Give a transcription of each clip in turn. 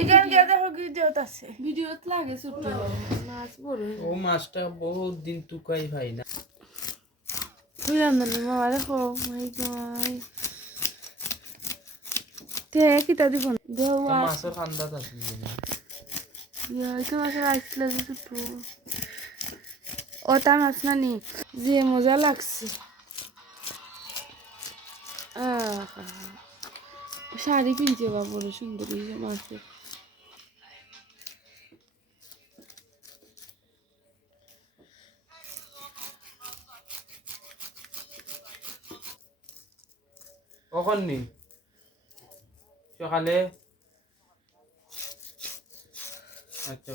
এখান দিয়ে দেখো ভিডিওত লাগে ছোট। মাছ বড় ও মাছটা বহুত দিন টুকাই ভাই না। বুঝলাম না মামা দেখো মাই গাই তে কিতা দিব? মাছের আছে ইয়া মাছ আসলে যে ছোট ওটা মাছ না নি? যে মজা লাগছে। আহা। শাড়ি কিনছে বা বড় সুন্দর এই যে মাছের কখন নি সকালে আচ্ছা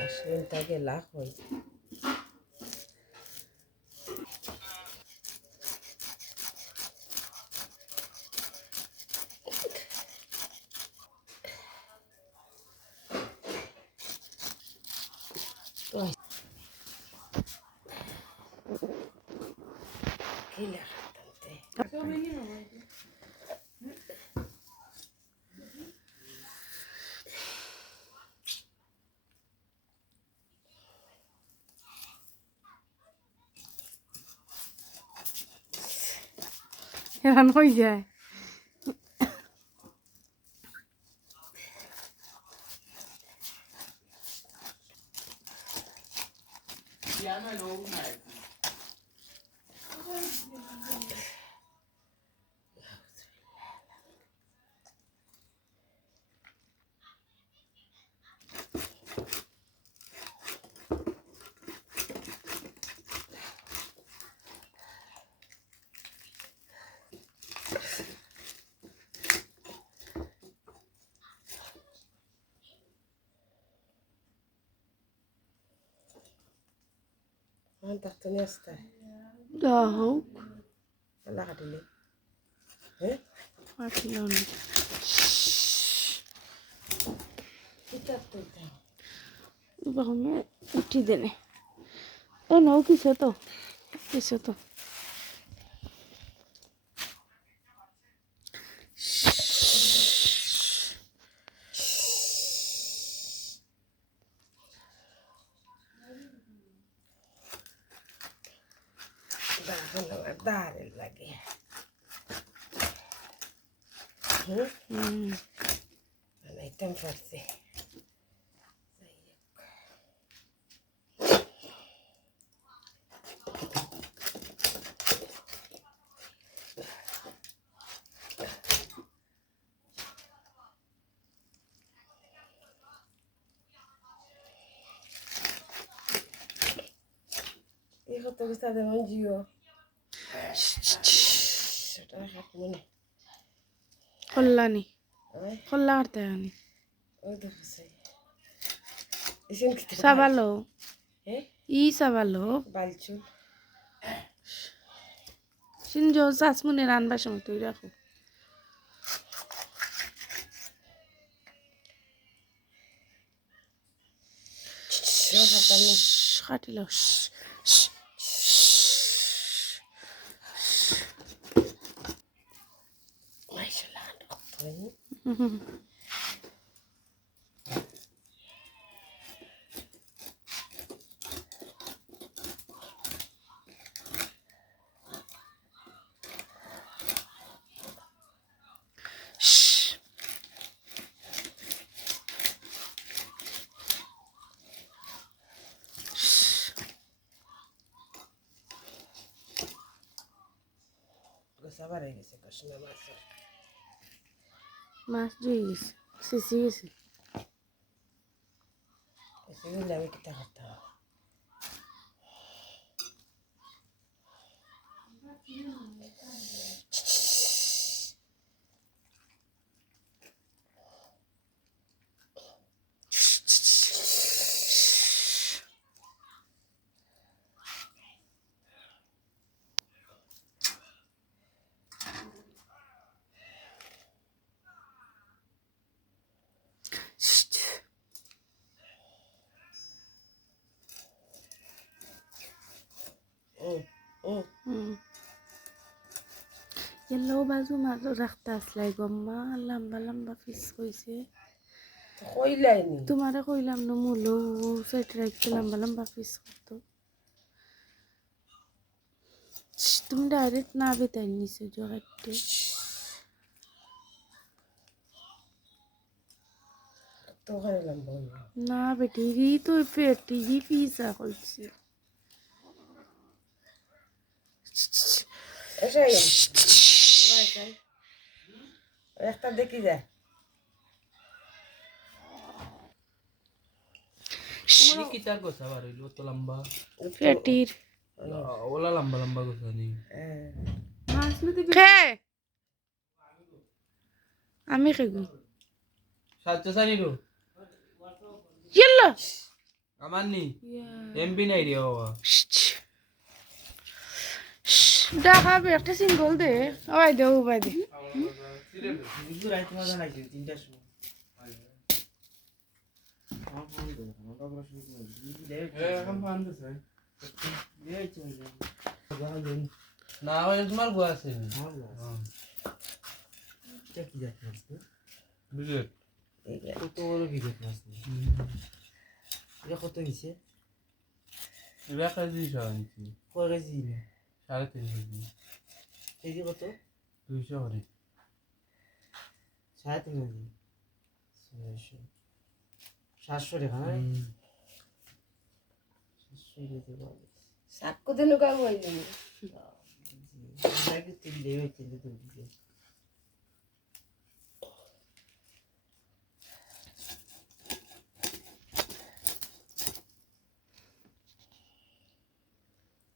আচ্ছা আসেন তাকে লাখ হয় হেরান হয়ে যায় ডাক্তার নিয়ে আসতে দেওয়া হোক আল্লাহ কাটিলে হ্যাঁ পাঠিল না বাহমে উঠি দেনে এ নৌ কিসে তো কিসে তো দাঁড়ে লাগে হুম হুম বানাইতাম পারছে Hijo, te gusta de un gio. সেটা হাত মনে কল্যাণী হয় কল্লা করতে আনি ওই সেই এসেন কি চাবালো হ্যাঁ ই চাবালো বালচুল সিনজ চাচমুনে রানবার সময় তুই রাখো হাতানি গোসা বাড়ে গেছে কসমে মাছের মাছ ধুয়ে গেছে সিসি গেছে এসে গেলে আমি এলো বাজু মাছ রাখতে আসলাই গম্মা লম্বা লম্বা পিস কইছে তোমারে কইলাম না মুলো সাইড রাখতে লম্বা লম্বা পিস করতো তুমি ডাইরেক্ট না বেতাই নিছো জগাইতে না? বেটি তো পেটি হি পিসা করছি এসে একটা দেখি যায় ই কিতার গোছা বার হইল? তো লম্বা? পেটির ওলা লম্বা লম্বা গোছা নেই। হ্যাঁ মাছ মধ্যে খে আমি খেগু ইয়েলো আমার নি। এমপি নাই রে বাবা। দেখাবে একটা সিঙ্গল দে ওই দে উপাই দে না ওই তোমার গোয়া আছে বুঝলে কত বড় বিঘত মাছ এটা কত নিছে এবার কেজি কেজি নিল সাড়ে তিন কেজি। কেজি কত? দুইশো করে সাড়ে তিন কেজি। ছয়শো। সাতশো টাকা না? সাতশো কেজি সাতশো দিন কাম হয়নি নাকি তিন দেবে তিন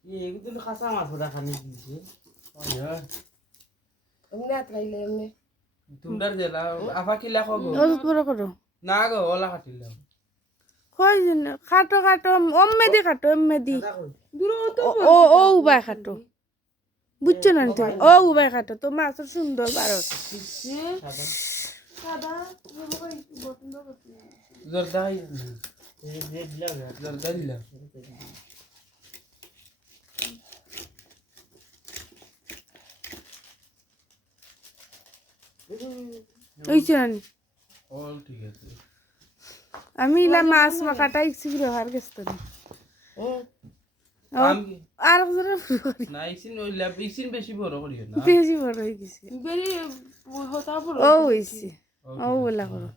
এগুলো কাঁচা মাছ খানি দিয়েছে। এমনি তোমরা জেলা আফা কিলা খাব ও বড় করো না গো ওলা কাটিলাম কই দিন? খাটো খাটো অম্মে খাটো এম্মে দি ও- ও ও উবাই খাটো। বুঝছ না তুমি? ও উবাই খাটো তো মাছ সুন্দর বারো জর্দা জর্দা দিলাম। বুঝছ না অল ঠিক আছে। আমি ইলা মাছ মা কাটাই ইচ্ছি ব্যবহার হুম আমি আর একজনের না ইসিন ওইলা ইসিন বেশি বড় না। বেশি বড় হয়ে গেছে। ও ও বলা করো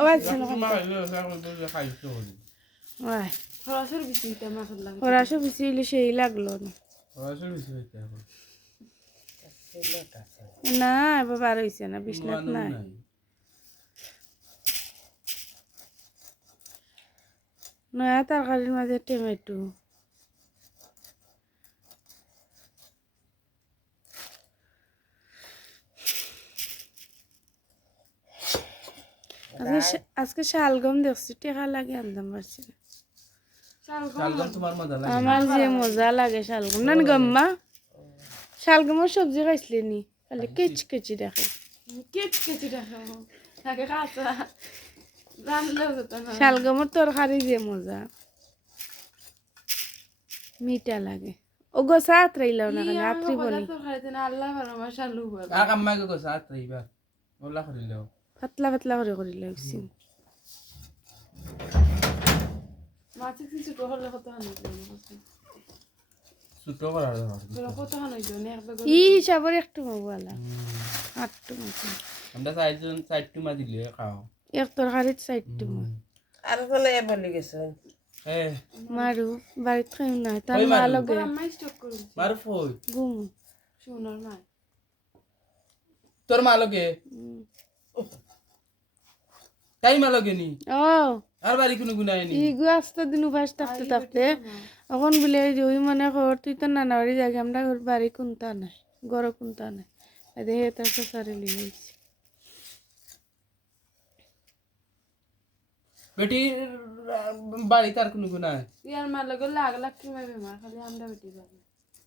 ও আচ্ছা। ওই ফরাসও বেশি হইলে সেই লাগল না। না এবার বার হয়েছে না বিছনাথ নাই। নয়া তরকারির মাঝে টমেটো। আজকে শালগম দেখছি টেকা লাগে আনতাম পারছি আমার যে মজা লাগে শালগম। না গম্মা। শালগমের সবজি খাইছিলি নি? খালি কেচ কেচি দেখে শালগমের তরকারি যে মজা। মিঠা লাগে। ও গোসা আত্রাইলাও না খালি আত্রি বলি আর কাম্মা গো সাত রইবা ওলা করিলেও পাতলা পাতলা করে করি লাগছি ছোট করার ই হিসাবের একটু মগুয়ালা আটটু মতো আমরা চারজন চারটুমা দিলে খাও। এক তরকারিত চারটু মা আর তাহলে বলি গেছে। মারু বাড়িত খাই নাই। তার মা লগে মারু ফই গুম তোর মা লগে তাই মা লগে নি ও। আর বাড়ি কোনো গুনাই নি? ই গু আস্তে দিন উপাস থাকতে। থাকতে এখন বলে যে ওই মনে খবর তুই তো নানা বাড়ি যাকে আমরা বাড়ি কোনটা নাই গড় কোনটা নাই। দেখে তার সারি লিয়ে হয়েছে বেটি বাড়ি তার কোনো গুনাই ইয়ার মার লগে লাগ লাগ কি মাই বেমার খালি আমরা বেটি যাবে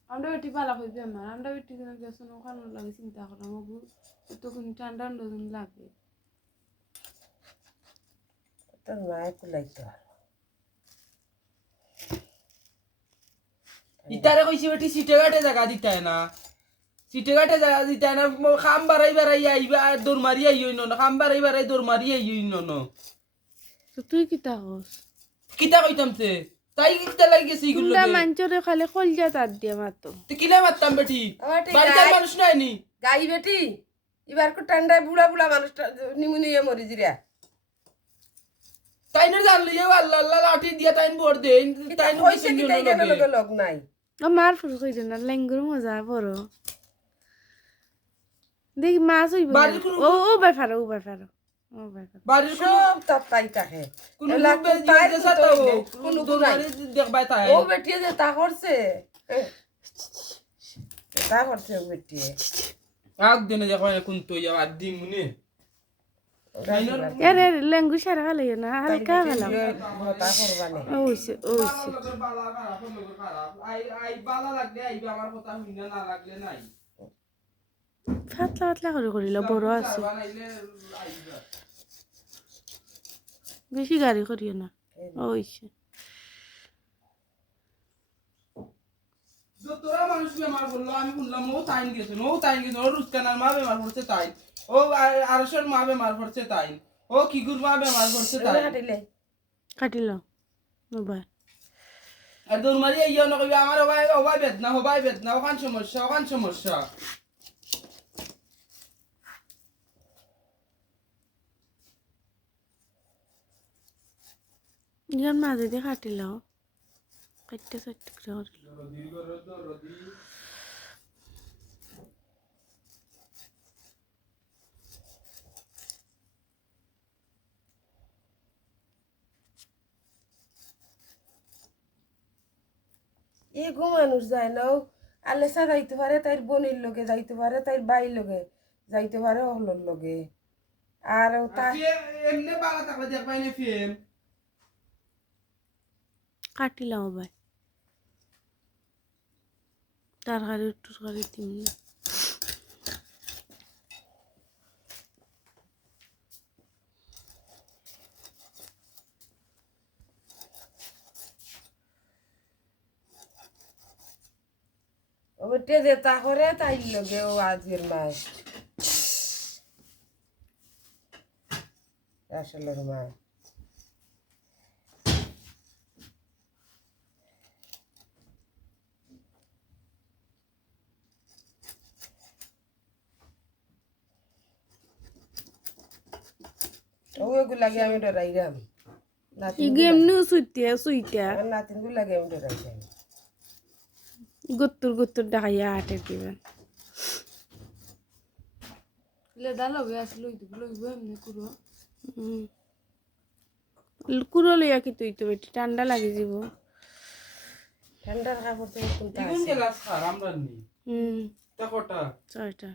আমরা বেটি পালা হই বেমার আমরা বেটি যেন গেছন ওখানে লাগে চিন্তা করা মগু তো কোন ঠান্ডা ঠান্ডা তোর মায়ের কুলাইতে ইতারে কইছি বেটি সিটে গাটে জায়গা দিতে না। চিটে কাটে যায় দিতে না খাম বাড়াই বাড়াই আইবা দৌড় মারি আইই ন খাম বাড়াই বাড়াই দৌড় মারি আইই ন তুই কিতা কস কিতা কইতাম তে? তাই কিতা লাগি গেছে এগুলো তোমরা মাঞ্চরে খালে কলজা তার দিয়ে মাতো তো কিলা মারতাম বেটি? বাড়িতে গাই- মানুষ নাই নি? গাই বেটি এবার কো ঠান্ডায় বুড়া বুড়া মানুষ নিমুনিয়ে মরি জিরা তাই না জানলে এ আল্লাহ আল্লাহ লাঠি দিয়া তাইন বর দে তাই না কইছে কি তাই কেন লগ নাই? আমার ফুল কইছে না লেঙ্গুর মজা বড় দেখি মাছ হইব ও ও বাই ফারো ও সব থাকে কোনো তো তাই কোনো। মারি দেখবাই তাই ও বেটিয়ে যে তা করছে তা করছে ও বেটিয়ে আগ দিনে দেখো কোন তো মুনে এর এর সারা খালে না হালকা খালাম তা করবানে ও হইছে ও হইছে বালা লাগলে আইবা আমার কথা শুনে না লাগলে নাই পাতলা পাতলা করে করিল বড় আছে। বেশি গাড়ি করিও না ও হইছে তোরা মানুষ বেমার বলল আমি শুনলাম ও তাইন গেছে ও তাইন গেছে ও রুস্কানার মা বেমার পড়ছে তাই। ও আরসের মা বেমার পড়ছে তাই। ও কিগুর মা বেমার পড়ছে তাই। কাটিল। ও বাই আর দৌড় মারি ইয়ে নকবি আমার ওবাই ওবাই বেদনা হবাই বেদনা ওখান সমস্যা ওখান সমস্যা। ইয়ার মাঝে দিয়ে কাটিল। কাটতে চারটে করে করিল এ গো মানুষ যায় না আলেসা যাইতে পারে তাইর বোনের লগে যাইতে পারে তাইর বাইর লগে যাইতে পারে হলর লগে। আর কাটিলাম ভাই। তার থাকলে দেখবাই না ফিল্ম কাটিল ও বাই তরকারি টরকারি দিম না ও বেটিয়ে যে তা করে তাইর লগে ও আজকের মাস। আসলের মা ওগুলাগে আমি ডরাইরাম ই গেম নু সুইতিয়া সুইতিয়া নাতিন গুলাগে আমি ডরাইরাম গত্তুর গুত্তুর ডাকাইয়া হাটে দিবেন কুড়ো। লইয়া কি তুই তো বেটি ঠান্ডা লাগি যাব। ঠান্ডার কাপড় তো কোনটা খার আমরা নি হুম তা কটা? ছয়টা।